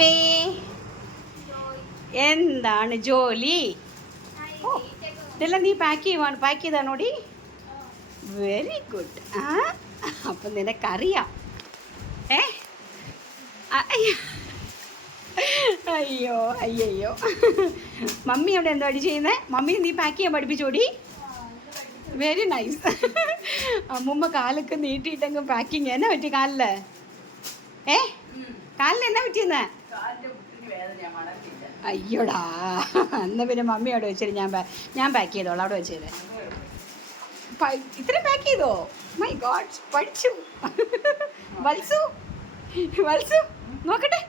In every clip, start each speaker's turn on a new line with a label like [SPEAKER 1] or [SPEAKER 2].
[SPEAKER 1] ആദിവേ എന്താണ് ജോലി? ഓ ഇതെല്ലാം നീ പാക്ക് ചെയ്യുവാണ്. പാക്ക് ചെയ്താണോടി? വെരി ഗുഡ് ആ അപ്പം നിനക്കറിയാം. ഏ? അയ്യോ. അയ്യോ മമ്മി അവിടെ എന്തോ അടി ചെയ്യുന്നേ? മമ്മി നീ പാക്ക് ചെയ്യാൻ പഠിപ്പിച്ചോടി? വെരി നൈസ് അമ്മുമ്മ കാലൊക്കെ നീട്ടിയിട്ടെങ്കിൽ പാക്കിങ് എന്നാ പറ്റി കാലിൽ? ഏ? കാലിന് എന്നാ പറ്റിയെന്ന്? അയ്യോടാ. എന്നാ പിന്നെ മമ്മി അവിടെ വെച്ചിട്ട് ഞാൻ ഞാൻ പാക്ക് ചെയ്തോളാം. അവിടെ വെച്ചത് ഇത്രയും പാക്ക് ചെയ്തോ? മൈ ഗോഡ് പഠിച്ചു. വത്സു വത്സു നോക്കട്ടെ.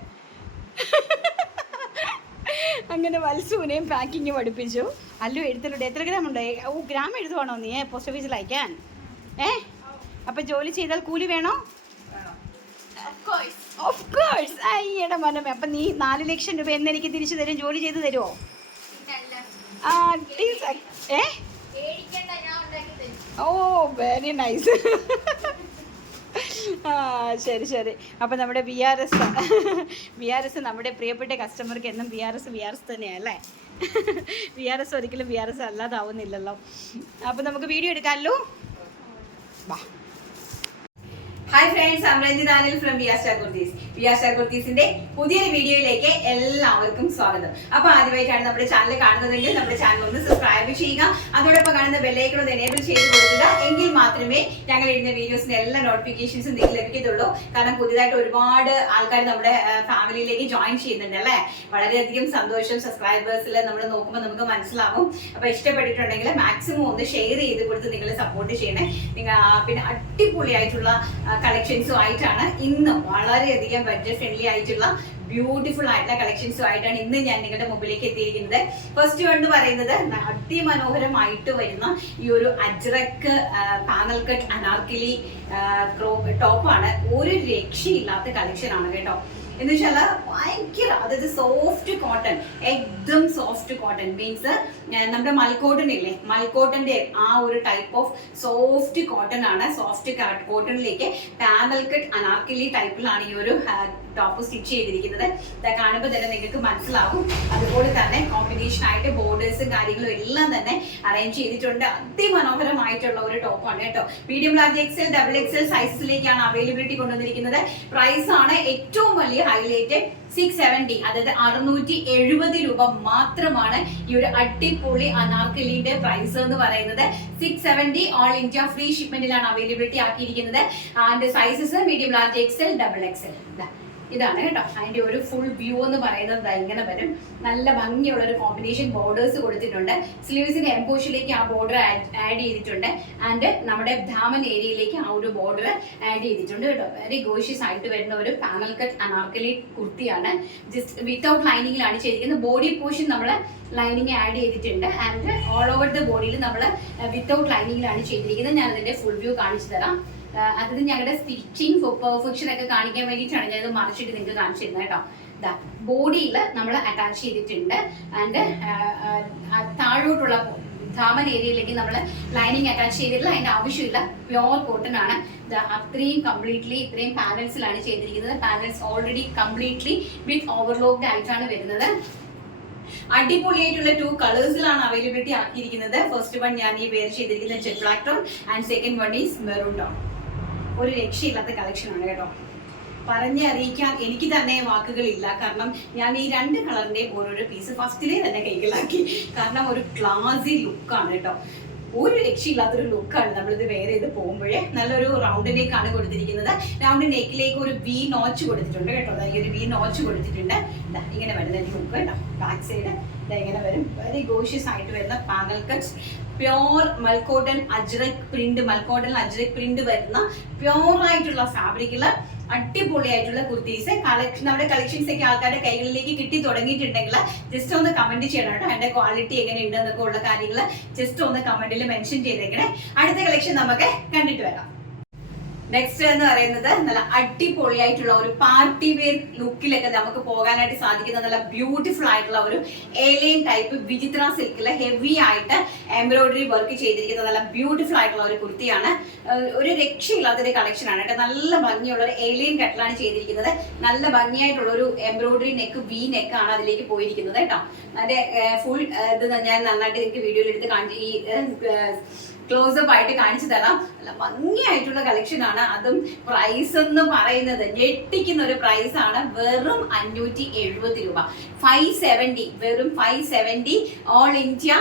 [SPEAKER 1] അങ്ങനെ വത്സുവിനെയും പാക്കിങ് പഠിപ്പിച്ചു. അല്ലു എഴുത്തിലൂടെ എത്ര ഗ്രാം ഉണ്ട്? ഓ ഗ്രാം എഴുതുവാണോ നീ? പോസ്റ്റ് ഓഫീസിൽ അയക്കാൻ. ഏ? അപ്പം ജോലി ചെയ്താൽ കൂലി വേണോ? ഓഫ് കോഴ്സ് അയ്യടെ മനമേ അപ്പം നീ നാല് ലക്ഷം രൂപ എന്ന് എനിക്ക് തിരിച്ചു തരും ജോലി ചെയ്ത് തരുമോ ആ please, ഏ? ഓ വെരി നൈസ് ആ ശരി ശരി. അപ്പം നമ്മുടെ B R S B R S നമ്മുടെ പ്രിയപ്പെട്ട കസ്റ്റമർക്ക് എന്നും B R S B R S തന്നെയല്ലേ ബി ആർ എസ് ഒരിക്കലും ബി ആർ എസ് അല്ലാതാവുന്നില്ലല്ലോ. അപ്പം നമുക്ക് വീഡിയോ എടുക്കാമല്ലോ വാ. Hi friends Amaranjith Anil from Viastar Kurtis Viastar കുർത്തീസിന്റെ പുതിയൊരു വീഡിയോയിലേക്ക് എല്ലാവർക്കും സ്വാഗതം. അപ്പൊ ആദ്യമായിട്ടാണ് നമ്മുടെ ചാനൽ കാണുന്നതെങ്കിൽ നമ്മുടെ ചാനൽ ഒന്ന് സബ്സ്ക്രൈബ് ചെയ്യുക. അതോടൊപ്പം കാണുന്ന ബെല്ലൈക്കൺ ഒന്ന് എനേബിൾ ചെയ്ത് കൊടുക്കുക. എങ്കിൽ മാത്രമേ ഞങ്ങൾ ഇടുന്ന വീഡിയോസിന്റെ എല്ലാ നോട്ടിഫിക്കേഷൻസും നിങ്ങൾക്ക് ലഭിക്കത്തുള്ളൂ. കാരണം പുതിയതായിട്ട് ഒരുപാട് ആൾക്കാർ നമ്മുടെ ഫാമിലിയിലേക്ക് ജോയിൻ ചെയ്യുന്നുണ്ട് അല്ലേ? വളരെയധികം സന്തോഷം സബ്സ്ക്രൈബേഴ്സിൽ നമ്മൾ നോക്കുമ്പോൾ നമുക്ക് മനസ്സിലാവും. അപ്പൊ ഇഷ്ടപ്പെട്ടിട്ടുണ്ടെങ്കിൽ മാക്സിമം ഒന്ന് ഷെയർ ചെയ്ത് കൊടുത്ത് നിങ്ങൾ സപ്പോർട്ട് ചെയ്യണേ. നിങ്ങൾ പിന്നെ അടിപൊളിയായിട്ടുള്ള കളക്ഷൻസും ആയിട്ടാണ് ഇന്നും വളരെയധികം ബഡ്ജറ്റ് ഫ്രണ്ട്ലി ആയിട്ടുള്ള ബ്യൂട്ടിഫുൾ ആയിട്ടുള്ള കളക്ഷൻസും ആയിട്ടാണ് ഇന്ന് ഞാൻ നിങ്ങളുടെ മുമ്പിലേക്ക് എത്തിയിരിക്കുന്നത്. ഫസ്റ്റ് എന്ന് പറയുന്നത് അതിമനോഹരമായിട്ട് വരുന്ന ഈ ഒരു അജ്രക്ക് പാനൽ കട്ട് അനാർക്കിലി ടോപ്പാണ് ഒരു രക്ഷയില്ലാത്ത കളക്ഷൻ ആണ് കേട്ടോ. എന്ന് വെച്ചാൽ ഭയങ്കര അതായത് സോഫ്റ്റ് കോട്ടൺ എക്ദം സോഫ്റ്റ് കോട്ടൺ മീൻസ് നമ്മുടെ മൽക്കോട്ടൺ ഇല്ലേ മൽക്കോട്ടന്റെ ആ ഒരു ടൈപ്പ് ഓഫ് സോഫ്റ്റ് കോട്ടൺ ആണ് സോഫ്റ്റ് കോട്ടണിലേക്ക് പാനൽ കട്ട് അനാർക്കലി ടൈപ്പിലാണ് ഈ ഒരു ടോപ്പ് സ്റ്റിച്ച് ചെയ്തിരിക്കുന്നത്. ഇതാ കാണുമ്പോൾ തന്നെ നിങ്ങൾക്ക് മനസ്സിലാവും അതുപോലെ തന്നെ കോമ്പിനേഷൻ ആയിട്ട് ബോർഡേഴ്സും കാര്യങ്ങളും എല്ലാം തന്നെ അറേഞ്ച് ചെയ്തിട്ടുണ്ട്. അതിമനോഹരമായിട്ടുള്ള ഒരു ടോപ്പാണ് കേട്ടോ. Medium large XL double XL സൈസിലേക്കാണ് availability കൊണ്ടുവന്നിരിക്കുന്നത്. പ്രൈസ് ആണ് ഏറ്റവും വലിയ ഹൈലൈറ്റ് സിക്സ് സെവന്റി അതായത് അറുന്നൂറ്റി എഴുപത് രൂപ മാത്രമാണ് ഈ ഒരു അടിപൊളി അനാർക്കലിന്റെ പ്രൈസ് എന്ന് പറയുന്നത്. Six seventy all India free ഷിപ്മെന്റിലാണ് availability ആക്കിയിരിക്കുന്നത്. And sizes medium large XL double XL ഇതാണ് കേട്ടോ. അതിന്റെ ഒരു ഫുൾ വ്യൂ എന്ന് പറയുന്നത് ഇങ്ങനെ വരും. നല്ല ഭംഗിയുള്ള ഒരു കോമ്പിനേഷൻ ബോർഡേഴ്സ് കൊടുത്തിട്ടുണ്ട്. സ്ലീവ്സിന്റെ എംബോഷിലേക്ക് ആ ബോർഡർ ആഡ് ചെയ്തിട്ടുണ്ട്. ആൻഡ് നമ്മുടെ ധാമൻ ഏരിയയിലേക്ക് ആ ഒരു ബോർഡർ ആഡ് ചെയ്തിട്ടുണ്ട് കേട്ടോ. വെരി ഗോഷ്യസ് ആയിട്ട് വരുന്ന ഒരു പാനൽ കട്ട് അനാർക്കലി കുർത്തിയാണ്. ജസ്റ്റ് വിത്തൗട്ട് ലൈനിങ്ങിലാണ് ചെയ്തിരിക്കുന്നത്. ബോഡി പോർഷൻ നമ്മൾ ലൈനിങ് ആഡ് ചെയ്തിട്ടുണ്ട്. ആൻഡ് ഓൾ ഓവർ ദ ബോഡിയിൽ നമ്മൾ വിത്തൗട്ട് ലൈനിങ്ങിലാണ് ചെയ്തിരിക്കുന്നത്. ഞാൻ അതിന്റെ ഫുൾ വ്യൂ കാണിച്ചു തരാം. ആഹ് ഞങ്ങളുടെ സ്റ്റിച്ചിങ് പെർഫെക്ഷൻ ഒക്കെ കാണിക്കാൻ വേണ്ടിയിട്ടാണ് ഞാൻ ഇത് മറിച്ചിട്ട് നിങ്ങൾക്ക് കാണിച്ചു തരുന്നത് കേട്ടോ. ഇതാ ബോഡിയിൽ നമ്മൾ അറ്റാച്ച് ചെയ്തിട്ടുണ്ട്. ആൻഡ് താഴോട്ടുള്ള ധാമൻ ഏരിയയിലേക്ക് നമ്മൾ ലൈനിങ് അറ്റാച്ച് ചെയ്തിട്ടില്ല അതിന്റെ ആവശ്യമില്ല. പ്യോർ കോട്ടൺ ആണ്. അത്രയും കംപ്ലീറ്റ്ലി ഇത്രയും പാനൽസിലാണ് ചെയ്തിരിക്കുന്നത്. Panels already completely with overlocked ആയിട്ടാണ് വരുന്നത്. അടിപൊളിയായിട്ടുള്ള ടു കളേഴ്സിലാണ് അവൈലബിലിറ്റി ആക്കിയിരിക്കുന്നത്. ഫസ്റ്റ് വൺ ഞാൻ ഈ വെയർ ചെയ്തിരിക്കുന്നത് jet black tone and second one is maroon tone ഒരു രക്ഷയില്ലാത്ത കളക്ഷനാണ് കേട്ടോ. പറഞ്ഞറിയിക്കാൻ എനിക്ക് തന്നെ വാക്കുകളില്ല കാരണം ഞാൻ ഈ രണ്ട് കളറിന്റെ ഓരോരോ പീസ് ഫസ്റ്റിലേ തന്നെ കൈകളാക്കി. കാരണം ഒരു ക്ലാസി ലുക്കാണ് കേട്ടോ. ഒരു രക്ഷയില്ലാത്തൊരു ലുക്കാണ് നമ്മളിത് വേറെ ഇത് പോകുമ്പോഴേ നല്ലൊരു റൗണ്ട് നെക്കാണ് കൊടുത്തിരിക്കുന്നത്. റൗണ്ട് നെക്കിലേക്ക് ഒരു വി നോച്ച് കൊടുത്തിട്ടുണ്ട് കേട്ടോ. ഈ ഒരു വി നോച്ച് കൊടുത്തിട്ടുണ്ട്. ഇങ്ങനെ വരുന്ന ലുക്ക് കേട്ടോ. ബാക്ക് സൈഡ് ഇങ്ങനെ വരും. വെരി ഗോഷ്യസ് ആയിട്ട് വരുന്ന panel cuts pure mul cotton ajrak print mul cotton ajrak print വരുന്ന പ്യോർ ആയിട്ടുള്ള ഫാബ്രിക്കിൽ അടിപൊളിയായിട്ടുള്ള കുർത്തീസ്. കളക്ഷൻ നമ്മുടെ കളക്ഷൻസ് ഒക്കെ ആൾക്കാരുടെ കൈകളിലേക്ക് കിട്ടി തുടങ്ങിയിട്ടുണ്ടെങ്കിൽ ജസ്റ്റ് ഒന്ന് കമന്റ് ചെയ്യണം കേട്ടോ. അതിന്റെ ക്വാളിറ്റി എങ്ങനെയുണ്ട് എന്നൊക്കെ ഉള്ള കാര്യങ്ങൾ ജസ്റ്റ് ഒന്ന് കമന്റിൽ മെൻഷൻ ചെയ്തേക്കണേ. അടുത്ത കളക്ഷൻ നമുക്ക് കണ്ടിട്ട് വരാം. നെക്സ്റ്റ് എന്ന് പറയുന്നത് നല്ല അടിപൊളിയായിട്ടുള്ള ഒരു പാർട്ടി വെയർ ലുക്കിലൊക്കെ നമുക്ക് പോകാനായിട്ട് സാധിക്കുന്ന നല്ല ബ്യൂട്ടിഫുൾ ആയിട്ടുള്ള ഒരു ഏലിയൻ ടൈപ്പ് വിചിത്ര സിൽക്കിൽ ഹെവി ആയിട്ട് എംബ്രോയിഡറി വർക്ക് ചെയ്തിരിക്കുന്ന നല്ല ബ്യൂട്ടിഫുൾ ആയിട്ടുള്ള ഒരു കുർത്തിയാണ്. ഒരു രക്ഷയില്ലാത്തൊരു കളക്ഷൻ ആണ് കേട്ടോ. നല്ല ഭംഗിയുള്ള ഒരു ഏലിയൻ കട്ടിലാണ് ചെയ്തിരിക്കുന്നത്. നല്ല ഭംഗിയായിട്ടുള്ള ഒരു എംബ്രോയിഡറി നെക്ക് വി നെക്ക് ആണ് അതിലേക്ക് പോയിരിക്കുന്നത് കേട്ടോ. അതിന്റെ ഫുൾ ഇത് ഞാൻ നന്നായിട്ട് എനിക്ക് വീഡിയോയിൽ എടുത്ത് കാണിച്ചു ഈ ക്ലോസപ്പ് ആയിട്ട് കാണിച്ചു തരാം. നല്ല ഭംഗിയായിട്ടുള്ള കളക്ഷൻ ആണ്. അതും പ്രൈസ് എന്ന് പറയുന്നത് ഞെട്ടിക്കുന്ന ഒരു പ്രൈസ് ആണ്. വെറും അഞ്ഞൂറ്റി എഴുപത് രൂപ. ഫൈവ് സെവന്റി വെറും five seventy all India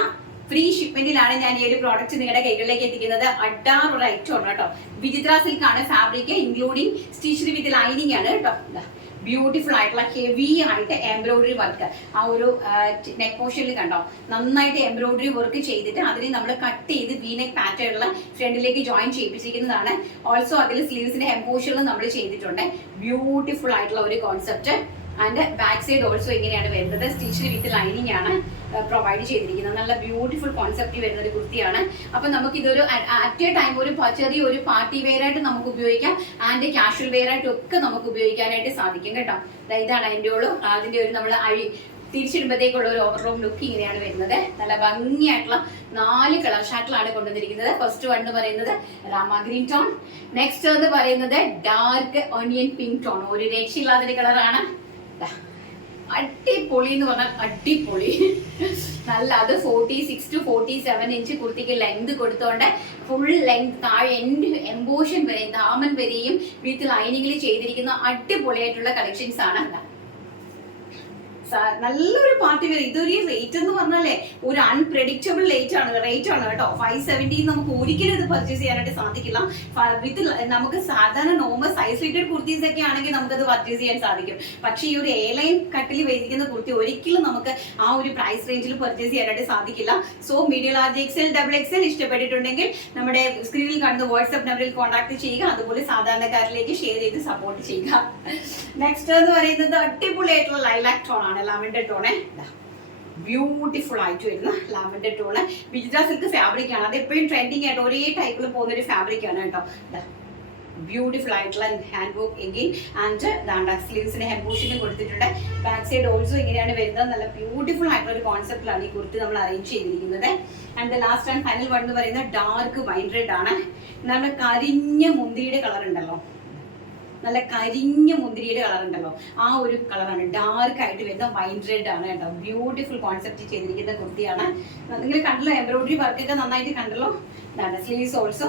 [SPEAKER 1] free ഷിപ്മെന്റിലാണ് ഞാൻ ഈ ഒരു പ്രോഡക്റ്റ് നിങ്ങളുടെ കൈകളിലേക്ക് എത്തിക്കുന്നത്. അഡാർ ഒരു ഐറ്റം ആണ് കേട്ടോ വിചിത്ര സിൽക്ക് ആണ് fabric including stitchery with lining ആണ് കേട്ടോ ബ്യൂട്ടിഫുൾ ആയിട്ടുള്ള ഹെവി ആയിട്ട് എംബ്രോയിഡറി വർക്ക് ആ ഒരു നെക്ക് പോർഷനിൽ കണ്ടോ? നന്നായിട്ട് എംബ്രോയിഡറി വർക്ക് ചെയ്തിട്ട് അതിനെ നമ്മൾ കട്ട് ചെയ്ത് വീനെക്ക് പാറ്റേണിൽ ഫ്രണ്ടിലേക്ക് ജോയിൻ ചെയ്യിപ്പിച്ചിരിക്കുന്നതാണ്. ഓൾസോ അതിൽ സ്ലീവ്സിന്റെ ഹെം നമ്മൾ ചെയ്തിട്ടുണ്ട്. ബ്യൂട്ടിഫുൾ ആയിട്ടുള്ള ഒരു concept and back side also ഇങ്ങനെയാണ് വരുന്നത്. സ്റ്റിച്ചിന് വിത്ത് ലൈനിങ് ആണ്. പ്രൊവൈഡ് ചെയ്തിരിക്കുന്നത്. നല്ല ബ്യൂട്ടിഫുൾ കോൺസെപ്റ്റ് വരുന്ന ഒരു കുർത്തിയാണ്. അപ്പൊ നമുക്ക് ഇതൊരു അറ്റ് എ ടൈം ഒരു ചെറിയ ഒരു പാർട്ടി വെയർ ആയിട്ട് നമുക്ക് ഉപയോഗിക്കാം. ആൻഡ് കാഷ്വൽ വെയർ ആയിട്ട് ഒക്കെ നമുക്ക് ഉപയോഗിക്കാനായിട്ട് സാധിക്കും കേട്ടോ. ഇതാണ് അതിന്റെ ഉള്ളു. അതിന്റെ ഒരു നമ്മൾ അഴി തിരിച്ചിടുമ്പോഴത്തേക്കുള്ള ഒരു ഓവർ ലുക്ക് ഇങ്ങനെയാണ് വരുന്നത്. നല്ല ഭംഗിയായിട്ടുള്ള നാല് കളർ ഷാർട്ടിലാണ് കൊണ്ടുവന്നിരിക്കുന്നത്. ഫസ്റ്റ് വൺ എന്ന് പറയുന്നത് രാമ ഗ്രീൻ ടോൺ നെക്സ്റ്റ് എന്ന് പറയുന്നത് ഡാർക്ക് ഓണിയൻ പിങ്ക് ടോൺ ഒരു രക്ഷയില്ലാത്തൊരു കളറാണ് അടിപൊളി എന്ന് പറഞ്ഞാൽ അടിപൊളി നല്ല അത് forty six to forty seven inch കുർത്തിക്ക് length കൊടുത്തോണ്ട് ഫുൾ ലെങ്ത് താഴെ എൻഡ് എംബോഷൻ വരെയും ദാമൻ വരെയും വിത്ത് ലൈനിങ്ങിൽ ചെയ്തിരിക്കുന്ന അടിപൊളിയായിട്ടുള്ള കളക്ഷൻസ് ആണ് ദാ. നല്ലൊരു പാർട്ടി വരും. ഇതൊരു റേറ്റ് എന്ന് പറഞ്ഞാലേ ഒരു അൺപ്രഡിക്റ്റബിൾ റേറ്റ് ആണ് റേറ്റ് ആണ് കേട്ടോ. ഫൈവ് സെവന്റി നമുക്ക് ഒരിക്കലും ഇത് പർച്ചേസ് ചെയ്യാനായിട്ട് സാധിക്കില്ല. വിത്ത് നമുക്ക് സാധാരണ നോർമൽ സൈസ് ഫിറ്റഡ് കുർത്തീസ് ഒക്കെ ആണെങ്കിൽ നമുക്ക് അത് പർച്ചേസ് ചെയ്യാൻ സാധിക്കും. പക്ഷേ ഈ ഒരു എയർലൈൻ ലൈൻ കട്ടിൽ വേദിക്കുന്ന കുർത്തി ഒരിക്കലും നമുക്ക് ആ ഒരു പ്രൈസ് റേഞ്ചിൽ പർച്ചേസ് ചെയ്യാനായിട്ട് സാധിക്കില്ല. So medium large XL double XL ഇഷ്ടപ്പെട്ടിട്ടുണ്ടെങ്കിൽ നമ്മുടെ സ്ക്രീനിൽ കാണുന്ന വാട്സ്ആപ്പ് നമ്പറിൽ കോൺടാക്ട് ചെയ്യുക. അതുപോലെ സാധാരണക്കാരിലേക്ക് ഷെയർ ചെയ്ത് സപ്പോർട്ട് ചെയ്യുക. നെക്സ്റ്റ് എന്ന് പറയുന്നത് അടിപൊളിയായിട്ടുള്ള ലൈലാക്ട്രോൺ ടോൺ ആണ് ലാവൻഡർ ടോണേ. ബ്യൂട്ടിഫുൾ ആയിട്ട് വരുന്ന lavender tone. Vichitra silk fabric ആണ്. അത് എപ്പോഴും ട്രെൻഡിങ് ആയിട്ട് ഒരേ ടൈപ്പിൽ പോകുന്ന ഒരു ഫാബ്രിക് ആണ് കേട്ടോ. ബ്യൂട്ടിഫുൾ ആയിട്ടുള്ള ഹാൻഡ് വർക്ക് എങ്കിൽ ആൻഡ് ദാണ്ട സ്ലീവ്സിന് ഹെഡ് പോഷനും കൊടുത്തിട്ടുണ്ട്. ബാക്ക് സൈഡ് ഓൾസോ ഇങ്ങനെയാണ് വരുന്നത്. നല്ല ബ്യൂട്ടിഫുൾ ആയിട്ടുള്ള ഒരു കോൺസെപ്റ്റിലാണ് ഈ കുർത്തി നമ്മൾ അറേഞ്ച് ചെയ്തിരിക്കുന്നത്. And last and final one എന്ന് പറയുന്നത് ഡാർക്ക് വൈൻ റെഡ് ആണ്. നമ്മുടെ കരിഞ്ഞ മുന്തിയുടെ കളർ ഉണ്ടല്ലോ. നല്ല കരിഞ്ഞ മുന്തിരിയുടെ കളർ ഉണ്ടല്ലോ. ആ ഒരു കളറാണ് ഡാർക്ക് ആയിട്ട് വരുന്ന വൈൻ റെഡ് ആണ് കേട്ടോ. ബ്യൂട്ടിഫുൾ കോൺസെപ്റ്റ് ചെയ്തിരിക്കുന്ന കുർത്തിയാണ്. നിങ്ങൾ കണ്ടല്ലോ എംബ്രോയിഡറി വർക്കൊക്കെ നന്നായിട്ട് കണ്ടല്ലോ. സ്ലീവ്സ് ഓൾസോ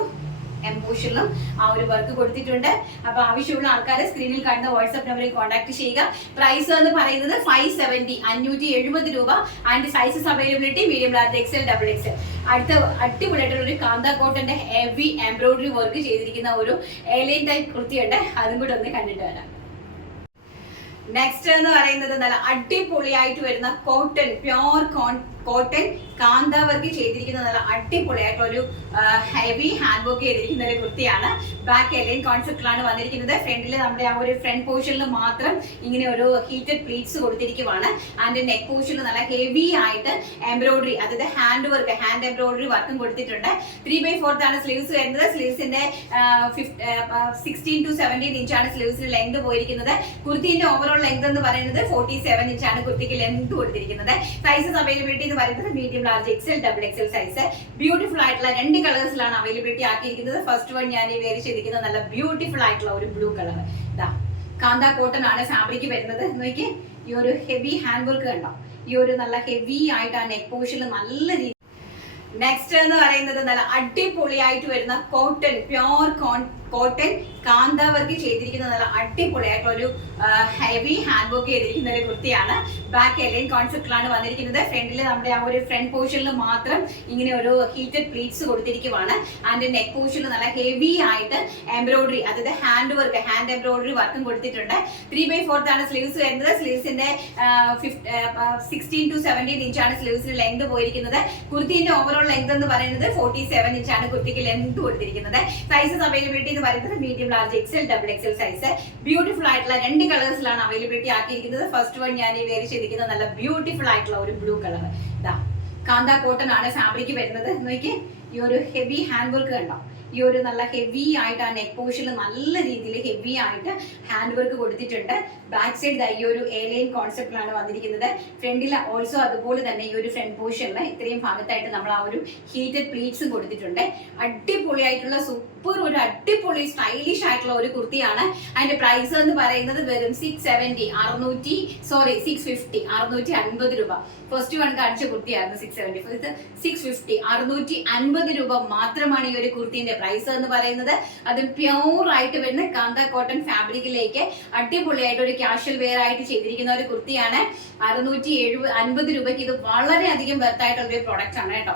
[SPEAKER 1] എംബോഷനിലും ആ ഒരു വർക്ക് കൊടുത്തിട്ടുണ്ട്. അപ്പൊ ആവശ്യമുള്ള ആൾക്കാരെ സ്ക്രീനിൽ കാണുന്ന വാട്സ്ആപ്പ് നമ്പറിൽ കോൺടാക്ട് ചെയ്യുക. പ്രൈസ് എന്ന് പറയുന്നത് ഫൈവ് സെവന്റി അഞ്ഞൂറ്റി എഴുപത് രൂപ and sizes availability medium large XL double XL അടുത്ത അടിപൊളിയായിട്ടുള്ള ഒരു കാന്ത കോട്ടന്റെ ഹെവി എംബ്രോയിഡറി വർക്ക് ചെയ്തിരിക്കുന്ന ഒരു എലൈൻ ടൈപ്പ് കുർത്തിയുണ്ട്. അതും കൂടെ ഒന്ന് കണ്ടിട്ട് വരാം. നെക്സ്റ്റ് എന്ന് പറയുന്നത് നല്ല അടിപൊളിയായിട്ട് വരുന്ന cotton pure cotton kantha work ചെയ്തിരിക്കുന്ന നല്ല അടിപൊളിയായിട്ടുള്ള ഒരു ഹെവി ഹാൻഡ് വർക്ക് ചെയ്തിരിക്കുന്ന ഒരു കുർത്തിയാണ്. ബാക്ക് എലൈൻ കോൺസെപ്റ്റിലാണ് വന്നിരിക്കുന്നത്. ഫ്രണ്ടിൽ നമ്മുടെ ആ ഒരു ഫ്രണ്ട് പോർഷനിൽ മാത്രം ഇങ്ങനെ ഒരു ഹീറ്റഡ് പ്ലീറ്റ്സ് കൊടുത്തിരിക്കുവാണ്. ആൻഡ് നെക്ക് പോർഷനിൽ നല്ല ഹെവി ആയിട്ട് എംബ്രോയിഡറി അതായത് ഹാൻഡ് വർക്ക് ഹാൻഡ് എംബ്രോയിഡറി വർക്കും കൊടുത്തിട്ടുണ്ട്. ത്രീ ബൈ ഫോർത്ത് ആണ് സ്ലീവ്സ് വരുന്നത്. സ്ലീവ്സിന്റെ സിക്സ്റ്റീൻ ടു സെവന്റീൻ ഇഞ്ച് ആണ് സ്ലീവ്സിന് ലെങ്ത് പോയിരിക്കുന്നത്. കുർത്തിന്റെ ഓവറോൾ ലെങ്ത് എന്ന് പറയുന്നത് ഫോർട്ടി സെവൻ ഇഞ്ചാണ് കുർത്തിക്ക് ലെങ്ത് കൊടുത്തിരിക്കുന്നത്. സൈസസ് അവൈലബിലിറ്റി എന്ന് പറയുന്നത് medium large XL double XL size beautiful ആയിട്ടുള്ള രണ്ട് കളേഴ്സിലാണ് അവൈലബിലിറ്റി ആക്കിയിരിക്കുന്നത്. ഫസ്റ്റ് വൺ ഞാൻ ഈ വേരി ചെയ്തിരിക്കുന്നത് നല്ല ബ്യൂട്ടിഫുൾ ആയിട്ടുള്ള ഒരു ബ്ലൂ കളർ ഇതാ കാന്ത കോട്ടൺ ആണ് ഫാബ്രിക് വരുന്നത്. നോക്കി ഈ ഒരു ഹെവി ഹാൻഡ് വർക്ക് കണ്ടോ? ഈ ഒരു നല്ല ഹെവി ആയിട്ട് ആ നെക്ക് പോർഷനിൽ നല്ല രീതി നെക്സ്റ്റ് എന്ന് പറയുന്നത് നല്ല അടിപൊളിയായിട്ട് വരുന്ന cotton pure cotton kantha work ചെയ്തിരിക്കുന്ന നല്ല അടിപൊളിയായിട്ടുള്ള ഒരു ഹെവി ഹാൻഡ് വർക്ക് ചെയ്തിരിക്കുന്ന ഒരു കുർത്തിയാണ്. ബാക്ക് എലൈൻ കോൺസെപ്റ്റിലാണ് വന്നിരിക്കുന്നത്. ഫ്രണ്ടിൽ നമ്മുടെ ആ ഒരു ഫ്രണ്ട് പോർഷനിൽ മാത്രം ഇങ്ങനെ ഒരു ഹീറ്റഡ് പ്ലീറ്റ്സ് കൊടുത്തിരിക്കുവാണ്. ആൻഡ് നെക്ക് പോർഷനിൽ നല്ല ഹെവി ആയിട്ട് എംബ്രോയിഡറി അതായത് ഹാൻഡ് വർക്ക് ഹാൻഡ് എംബ്രോയിഡറി വർക്കും കൊടുത്തിട്ടുണ്ട്. ത്രീ ബൈ ഫോർത്ത് ആണ് സ്ലീവ്സ് വരുന്നത്. സ്ലീവ്സിന്റെ സിക്സ്റ്റീൻ ടു സെവന്റീൻ ഇഞ്ചാണ് സ്ലീവ്സിന് ലെങ്ത് പോയിരിക്കുന്നത്. കുർത്തിന്റെ ഓവറോൾ ലെങ്ത് എന്ന് പറയുന്നത് ഫോർട്ടി സെവൻ ഇഞ്ചാണ് കുർത്തിക്ക് ലെങ്ത് കൊടുത്തിരിക്കുന്നത്. സൈസസ് അവൈലബിലിറ്റി എന്ന് പറയുന്നത് medium large XL double XL size beautiful ആയിട്ടുള്ള രണ്ട് കളേഴ്സിലാണ് അവൈലബിലിറ്റി ആക്കിയിരിക്കുന്നത്. ഫസ്റ്റ് വൺ ഞാൻ ഈ വേരി ചെയ്തിരിക്കുന്ന നല്ല ബ്യൂട്ടിഫുൾ ആയിട്ടുള്ള ഒരു ബ്ലൂ കളർ ഇതാ കാന്ത കോട്ടൺ ആണ് ഫാബ്രിക് വരുന്നത്. നോക്കി ഈ ഒരു ഹെവി ഹാൻഡ് വർക്ക് കണ്ടോ? ഈ ഒരു നല്ല ഹെവി ആയിട്ട് ആ നെക്ക് പോർഷനിൽ നല്ല രീതിയിൽ ഹെവി ആയിട്ട് ഹാൻഡ് വർക്ക് കൊടുത്തിട്ടുണ്ട് ബാക്ക് സൈഡ് ഈ ഒരു എലൈൻ കോൺസെപ്റ്റിലാണ് വന്നിരിക്കുന്നത്. ഫ്രണ്ടിൽ ഓൾസോ അതുപോലെ തന്നെ ഈ ഒരു ഫ്രണ്ട് പോർഷനിൽ ഇത്രയും ഭാഗത്തായിട്ട് നമ്മൾ ആ ഒരു ഹീറ്റഡ് പ്ലീറ്റ്സും കൊടുത്തിട്ടുണ്ട്. അടിപൊളിയായിട്ടുള്ള സൂപ്പർ ഒരു അടിപൊളി സ്റ്റൈലിഷ് ആയിട്ടുള്ള ഒരു കുർത്തിയാണ്. അതിന്റെ പ്രൈസ് എന്ന് പറയുന്നത് വെറും സിക്സ് സെവന്റി അറുന്നൂറ്റി സോറി സിക്സ് ഫിഫ്റ്റി അറുന്നൂറ്റി അൻപത് രൂപ. ഫസ്റ്റ് വൺ കാണിച്ച കുർത്തിയായിരുന്നു സിക്സ് സെവന്റി ഇത് സിക്സ് ഫിഫ്റ്റി അറുന്നൂറ്റി അൻപത് രൂപ മാത്രമാണ് ഈ ഒരു കുർത്തിന്റെ പ്രൈസ് എന്ന് പറയുന്നത്. അത് പ്യൂർ ആയിട്ട് വരുന്ന കാന്ത കോട്ടൺ ഫാബ്രിക്കിലേക്ക് അടിപൊളിയായിട്ട് ഒരു കാഷ്വൽ വെയർ ആയിട്ട് ചെയ്തിരിക്കുന്ന ഒരു കുർത്തിയാണ്. അറുന്നൂറ്റി എഴുപത് രൂപയ്ക്ക് ഇത് വളരെയധികം വെർത്തായിട്ടുള്ള ഒരു പ്രൊഡക്റ്റ് ആണ് കേട്ടോ.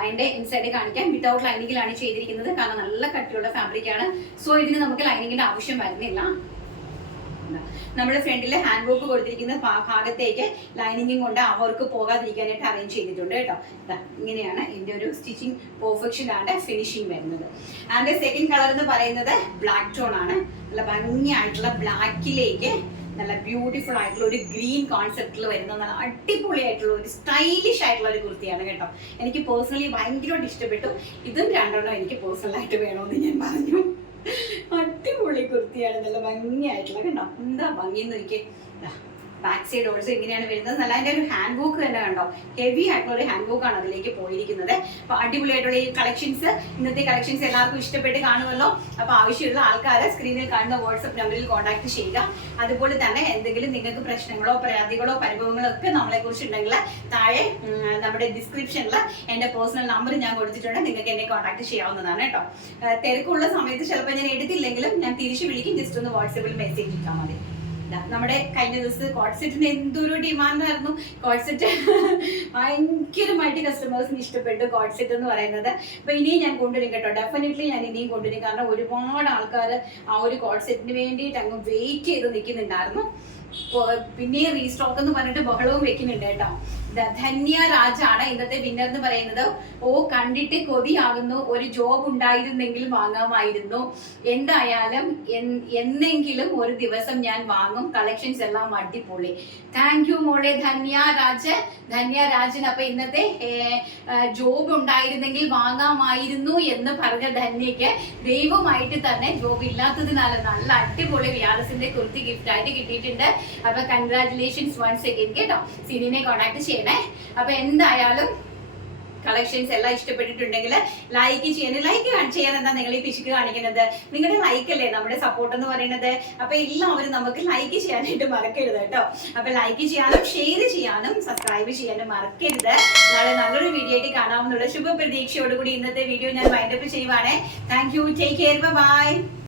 [SPEAKER 1] അതിന്റെ ഇൻസൈഡ് കാണിക്കാൻ വിത്തൗട്ട് ലൈനിങ്ങിലാണ് ചെയ്തിരിക്കുന്നത്. കാരണം നല്ല കട്ടിയുള്ള ഫാബ്രിക് ആണ്. സോ ഇതിന് നമുക്ക് ലൈനിങ്ങിന്റെ ആവശ്യം വരുന്നില്ല. നമ്മൾ ഫ്രണ്ടിൽ ഹാൻഡ് വർക്ക് കൊടുത്തിരിക്കുന്ന ഭാഗത്തേക്ക് ലൈനിങ്ങും കൊണ്ട് അവർക്ക് പോകാതിരിക്കാനായിട്ട് അറേഞ്ച് ചെയ്തിട്ടുണ്ട് കേട്ടോ. ഇങ്ങനെയാണ് ഇതിന്റെ ഒരു സ്റ്റിച്ചിങ് പെർഫെക്ഷൻ ആണ് ഫിനിഷിംഗ് വരുന്നത്. ആൻഡ് സെക്കൻഡ് കളർ എന്ന് പറയുന്നത് ബ്ലാക്ക് ടോൺ ആണ്. നല്ല ഭംഗിയായിട്ടുള്ള ബ്ലാക്കിലേക്ക് നല്ല ബ്യൂട്ടിഫുൾ ആയിട്ടുള്ള ഒരു ഗ്രീൻ കോൺസെപ്റ്റിൽ വരുന്ന നല്ല അടിപൊളിയായിട്ടുള്ള ഒരു സ്റ്റൈലിഷ് ആയിട്ടുള്ള ഒരു കുർത്തിയാണ് കേട്ടോ. എനിക്ക് പേഴ്സണലി ഭയങ്കരമായിട്ട് ഇഷ്ടപ്പെട്ടു. ഇതും രണ്ടെണ്ണം എനിക്ക് പേഴ്സണലായിട്ട് വേണമെന്ന് ഞാൻ പറഞ്ഞു. അടിപൊളി കുർത്തിയാണ്. നല്ല ഭംഗിയായിട്ടുള്ള കണ്ടോ? എന്താ ഭംഗി നോക്കിയേ. ബാക്ക് സൈഡ് ഓൾസോ ഇങ്ങനെയാണ് വരുന്നത്. നല്ല അതിന്റെ ഒരു ഹാൻഡ് ബുക്ക് തന്നെ കണ്ടോ? ഹെവി ആയിട്ടുള്ള ഒരു ഹാൻഡ് ബുക്ക് ആണ് അതിലേക്ക് പോയിരിക്കുന്നത്. അപ്പൊ അടിപൊളിയായിട്ടുള്ള ഈ കളക്ഷൻസ് ഇന്നത്തെ കളക്ഷൻസ് എല്ലാവർക്കും ഇഷ്ടപ്പെട്ട് കാണുമല്ലോ. അപ്പൊ ആവശ്യമുള്ള ആൾക്കാർ സ്ക്രീനിൽ കാണുന്ന വാട്സ്ആപ്പ് നമ്പറിൽ കോൺടാക്ട് ചെയ്യുക. അതുപോലെ തന്നെ എന്തെങ്കിലും നിങ്ങൾക്ക് പ്രശ്നങ്ങളോ പരാതികളോ പരിഭവങ്ങളോ ഒക്കെ നമ്മളെ കുറിച്ച് ഉണ്ടെങ്കിൽ താഴെ നമ്മുടെ ഡിസ്ക്രിപ്ഷനിൽ എന്റെ പേഴ്സണൽ നമ്പർ ഞാൻ കൊടുത്തിട്ടുണ്ട്. നിങ്ങൾക്ക് എന്നെ കോൺടാക്ട് ചെയ്യാവുന്നതാണ് കേട്ടോ. തിരക്കുള്ള സമയത്ത് ചിലപ്പോൾ ഞാൻ എടുത്തില്ലെങ്കിലും ഞാൻ തിരിച്ചു വിളിക്കും. ജസ്റ്റ് ഒന്ന് വാട്സാപ്പിൽ മെസ്സേജ് ഇട്ടാൽ മതി. നമ്മുടെ കഴിഞ്ഞ ദിവസം കോഡ്സെറ്റിന് സെറ്റിന് എന്തൊരു ഡിമാൻഡായിരുന്നു കോട്ട് സെറ്റ് ഭയങ്കരമായിട്ട് കസ്റ്റമേഴ്സിന് ഇഷ്ടപ്പെട്ടു കോഡ്സെറ്റ് സെറ്റ് എന്ന് പറയുന്നത്. അപ്പൊ ഇനിയും ഞാൻ കൊണ്ടുവരും കേട്ടോ. ഡെഫിനറ്റ്ലി ഞാൻ ഇനിയും കൊണ്ടുവരും. കാരണം ഒരുപാട് ആൾക്കാർ ആ ഒരു കോഡ്സെറ്റിന് സെറ്റിന് വേണ്ടിയിട്ട് അങ്ങ് വെയിറ്റ് ചെയ്ത് നിൽക്കുന്നുണ്ടായിരുന്നു. പിന്നെ റീസ്റ്റോക്ക് എന്ന് പറഞ്ഞിട്ട് ബഹളവും വെക്കുന്നുണ്ട് കേട്ടോ. ധന്യ രാജാണ്. ഇന്നത്തെ വിന്നർ എന്ന് പറയുന്നത് ഓ കണ്ടിട്ട് കൊതിയാകുന്നു. ഒരു ജോബ് ഉണ്ടായിരുന്നെങ്കിൽ വാങ്ങാമായിരുന്നു. എന്തായാലും എന്നെങ്കിലും ഒരു ദിവസം ഞാൻ വാങ്ങും. കളക്ഷൻസ് എല്ലാം അടിപൊളി. താങ്ക് യു മോളെ ധന്യ രാജൻ ധന്യ രാജൻ. അപ്പൊ ഇന്നത്തെ ജോബ് ഉണ്ടായിരുന്നെങ്കിൽ വാങ്ങാമായിരുന്നു എന്ന് പറഞ്ഞ ധന്യക്ക് ദൈവമായിട്ട് തന്നെ ജോബ് ഇല്ലാത്തതിനാൽ നല്ല അടിപൊളി വ്യാഴസിന്റെ കുർത്തി ഗിഫ്റ്റ് ആയിട്ട് കിട്ടിയിട്ടുണ്ട്. അപ്പൊ കൺഗ്രാറ്റുലേഷൻസ് വൺസ് അഗൈൻ കേട്ടോ. സിനിനെ കോൺടാക്ട് ചെയ്യണേ. അപ്പൊ എന്തായാലും കളക്ഷൻസ് എല്ലാം ഇഷ്ടപ്പെട്ടിട്ടുണ്ടെങ്കിൽ ലൈക്ക് ചെയ്യണം. ലൈക്ക് ചെയ്യാൻ എന്താ നിങ്ങൾ ഈ പിശുക്ക് കാണിക്കുന്നത്? നിങ്ങളുടെ ലൈക്ക് അല്ലേ നമ്മുടെ സപ്പോർട്ട് എന്ന് പറയുന്നത്? അപ്പൊ എല്ലാവരും നമുക്ക് ലൈക്ക് ചെയ്യാനായിട്ട് മറക്കരുത് കേട്ടോ. അപ്പൊ ലൈക്ക് ചെയ്യാനും ഷെയർ ചെയ്യാനും സബ്സ്ക്രൈബ് ചെയ്യാനും മറക്കരുത്. നാളെ നല്ലൊരു വീഡിയോ ആയിട്ട് കാണാമെന്നുള്ള ശുഭ പ്രതീക്ഷയോടുകൂടി ഇന്നത്തെ വീഡിയോ ഞാൻ wind up ചെയ്യുവാണേ. Thank you take care bye